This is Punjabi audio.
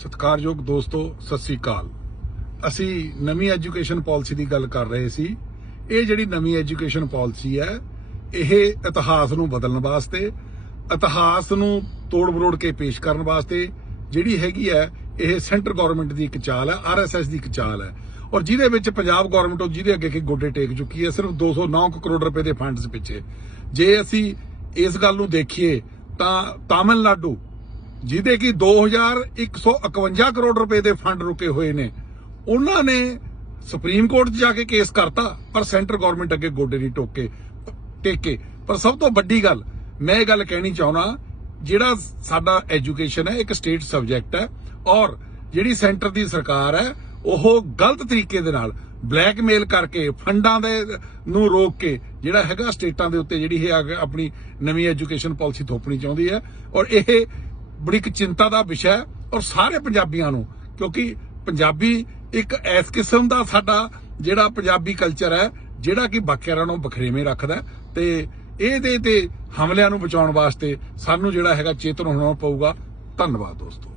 ਸਤਿਕਾਰਯੋਗ ਦੋਸਤੋ, ਸਤਿ ਸ੍ਰੀ ਅਕਾਲ। ਅਸੀਂ ਨਵੀਂ ਐਜੂਕੇਸ਼ਨ ਪਾਲਿਸੀ ਦੀ ਗੱਲ ਕਰ ਰਹੇ ਸੀ। ਇਹ ਜਿਹੜੀ ਨਵੀਂ ਐਜੂਕੇਸ਼ਨ ਪਾਲਿਸੀ ਹੈ, ਇਹ ਇਤਿਹਾਸ ਨੂੰ ਬਦਲਣ ਵਾਸਤੇ, ਇਤਿਹਾਸ ਨੂੰ ਤੋੜ ਮਰੋੜ ਕੇ ਪੇਸ਼ ਕਰਨ ਵਾਸਤੇ ਜਿਹੜੀ ਹੈਗੀ ਹੈ, ਇਹ ਸੈਂਟਰ ਗਵਰਨਮੈਂਟ ਦੀ ਇੱਕ ਚਾਲ ਹੈ ਆਰਐਸਐਸ ਦੀ ਇੱਕ ਚਾਲ ਹੈ। ਔਰ ਜਿਹਦੇ ਵਿੱਚ ਪੰਜਾਬ ਗਵਰਨਮੈਂਟ ਉਹ ਜਿਹਦੇ ਅੱਗੇ ਕਿ ਗੋਡੇ ਟੇਕ ਚੁੱਕੀ ਹੈ, ਸਿਰਫ 209 ਕੁ ਕਰੋੜ ਰੁਪਏ ਦੇ ਫੰਡਸ ਪਿੱਛੇ। ਜੇ ਅਸੀਂ ਇਸ ਗੱਲ ਨੂੰ ਦੇਖੀਏ, ਤਾਂ ਤਾਮਿਲਨਾਡੂ ਜਿਹਦੇ ਕਿ 2151 ਕਰੋੜ ਰੁਪਏ ਦੇ ਫੰਡ ਰੁਕੇ ਹੋਏ ਨੇ। ਉਹਨਾਂ ਨੇ ਸੁਪਰੀਮ ਕੋਰਟ 'ਚ ਜਾ ਕੇ ਕੇਸ ਕਰਤਾ, ਪਰ ਸੈਂਟਰ ਗਵਰਨਮੈਂਟ ਅੱਗੇ ਗੋਡੇ ਨਹੀਂ ਟੋਕੇ, ਟੇਕੇ। ਪਰ ਸਭ ਤੋਂ ਵੱਡੀ ਗੱਲ, ਮੈਂ ਇਹ ਗੱਲ ਕਹਿਣੀ ਚਾਹੁੰਦਾ, ਜਿਹੜਾ ਸਾਡਾ ਐਜੂਕੇਸ਼ਨ ਹੈ, ਇੱਕ ਸਟੇਟ ਸਬਜੈਕਟ ਹੈ, ਔਰ ਜਿਹੜੀ ਸੈਂਟਰ ਦੀ ਸਰਕਾਰ ਹੈ, ਉਹ ਗਲਤ ਤਰੀਕੇ ਦੇ ਨਾਲ ਬਲੈਕਮੇਲ ਕਰਕੇ ਫੰਡਾਂ ਦੇ ਨੂੰ ਰੋਕ ਕੇ, ਜਿਹੜਾ ਹੈਗਾ ਸਟੇਟਾਂ ਦੇ ਉੱਤੇ ਜਿਹੜੀ ਇਹ ਆਪਣੀ ਨਵੀਂ ਐਜੂਕੇਸ਼ਨ ਪਾਲਿਸੀ ਥੋਪਣੀ ਚਾਹੁੰਦੀ ਹੈ, ਔਰ ਇਹ ਬੜੀ ਇੱਕ ਚਿੰਤਾ ਦਾ ਵਿਸ਼ਾ ਹੈ ਔਰ ਸਾਰੇ ਪੰਜਾਬੀਆਂ ਨੂੰ, ਕਿਉਂਕਿ ਪੰਜਾਬੀ ਇੱਕ ਐਸ ਕਿਸਮ ਦਾ ਸਾਡਾ ਜਿਹੜਾ ਪੰਜਾਬੀ ਕਲਚਰ ਹੈ, ਜਿਹੜਾ ਕਿ ਬਾਕੀਆਂ ਨੂੰ ਬਖਰੇਵੇਂ ਰੱਖਦਾ ਹੈ ਤੇ ਇਹਦੇ ਤੇ ਹਮਲਿਆਂ ਨੂੰ ਬਚਾਉਣ ਵਾਸਤੇ ਸਾਨੂੰ ਜਿਹੜਾ ਹੈਗਾ ਚੇਤਨ ਹੋਣਾ ਪਊਗਾ। ਧੰਨਵਾਦ ਦੋਸਤੋ।